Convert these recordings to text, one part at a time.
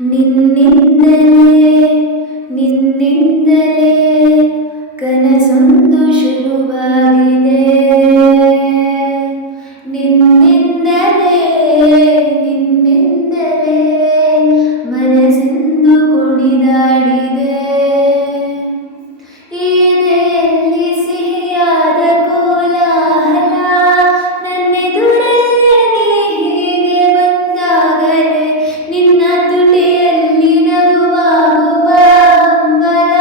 ನಿನ್ನಿಂದಲೇ ನಿನ್ನಿಂದಲೇ ಕನಸೊಂದು ಶುರುವಾಗಿದೆ. ನಿನ್ನಿಂದಲೇ ನಿನ್ನಿಂದಲೇ ಮನಸ್ಸೆಂದು ಕುಣಿದಾಡಿದೆ. ಎದೆಯಲ್ಲಿ ಸಿಹಿಯಾದ ಕೋಲಾಹಲ, ನನ್ನೆದುರಲ್ಲೇ ನೀ ಹೀಗೆ ಬಂದಾಗಲೇ ನಿನ್ನ ತುಟಿಯಲ್ಲಿ ನಗುವಾಗುವ ಹಂಬಲ.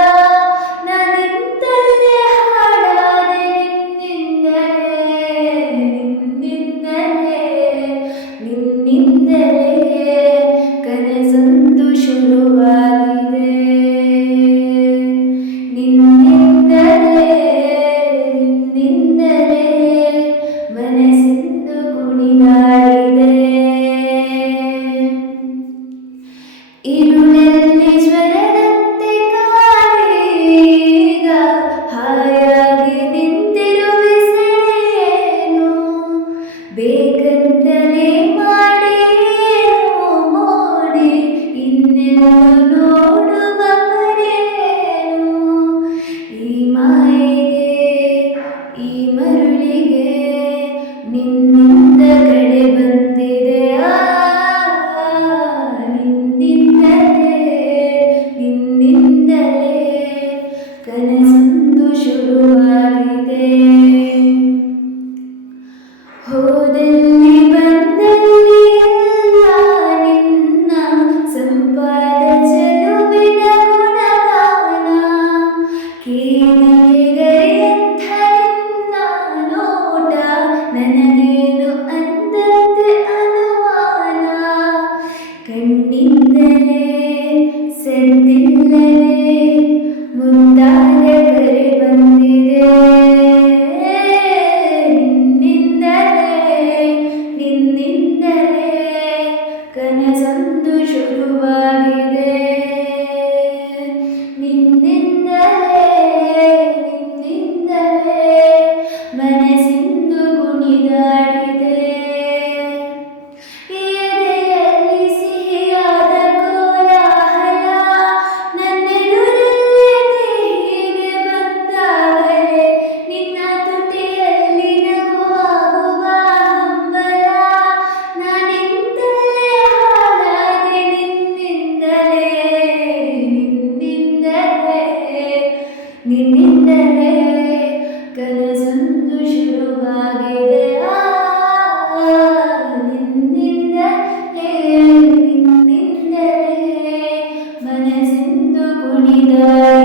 ನಾನಿಂತಲ್ಲೇ ಹಾಡಾದೆ ನಿನ್ನಿಂದಲೇ ನಿನ್ನಿಂದಲೇ ಕನಸೊಂದು ಶುರುವಾಗಿದೆ. ನಿನ್ನಿಂದಲೇ ನಿನ್ನಿಂದಲೇ ಮನಸ್ಸೆಂದು ಕುಣಿದಾಡಿದೆ. ഇരുಳಲ್ಲಿ ಜ್ವರದಂತೆ ಕಾಡೀಗ ಹಾಯಾಗಿ ನಿಂತಿರುವೆ ಸೆಳೆಯೇನು. ಬೇಕಂತಲೇ ಮಾಡಿ ಏನೋ ಮೋಡಿ ಇನ್ನೆಲ್ಲೋ ನೋಡುವ ಪರೇನು. ಈ ಮಾಯೆಗೆ ಈ ಮರುಳಿಗೆ ನಿನ್ನಿಂದ ಕಳೆ ಬಂದಿದೆ. ನಿನ್ನಿಂದಲೇ ನಿನ್ನಿಂದಲೇ ಕನಸೊಂದು ಶುರುವಾಗಿದೆ. ಹೋದಲ್ಲಿ ಬಂದಲ್ಲಿ ಎಲ್ಲ ನಿನ್ನ ಸಂಪಾದ ಚೆಲುವಿನ ಗುಣಗಾನ. ಕೇಳಿಗೆಯಂಥ ನಿನ್ನ ನೋಟ ನನಗೇನು ಅಂದಂತೆ ಅನುಮಾನ. ಕಣ್ಣಿಂದಲೇ ಸದ್ದಿಲ್ಲದೆ ಮುಂದಾದ ಕರೆ ಬಂದಿದೆ. ನಿನ್ನಿಂದಲೇ ನಿನ್ನಿಂದಲೇ ಕನಸೊಂದು ಶುರುವಾಗಿದೆ. ನಿನ್ನಿಂದಲೇ ನಿನ್ನಿಂದಲೇ ಮನಸ್ಸೆಂದು ಕುಣಿದಾಡಿದೆ. ಎದೆಯಲ್ಲಿ ಸಿಹಿಯಾದ ಕೋಲಾಹಲ, ನನ್ನೆದುರಲ್ಲೇ ನೀ ಹೀಗೆ ಬಂದಾಗಲೇ ನಿನ್ನ ತುಟಿಯಲ್ಲಿ ನಗುವಾಗುವ ಹಂಬಲ. ನಾನಿಂತಲ್ಲೇ ಹಾಡಾದೆ ನಿನ್ನಿಂದಲೇ ನಿನ್ನಿಂದಲೇ ಕನಸೊಂದು ಶುರುವಾಗಿದೆ. ನಿನ್ನಿಂದಲೇ ನಿನ್ನಿಂದಲೇ ಮನಸ್ಸೆಂದು ಕುಣಿದಾಡಿದೆ.